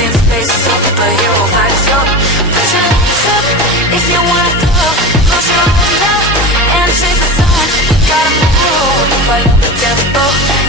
in space, superhero vibes, yo. Put your hands up if you wanna go. Close your eyes now and chase the sun. Gotta move, follow the tempo.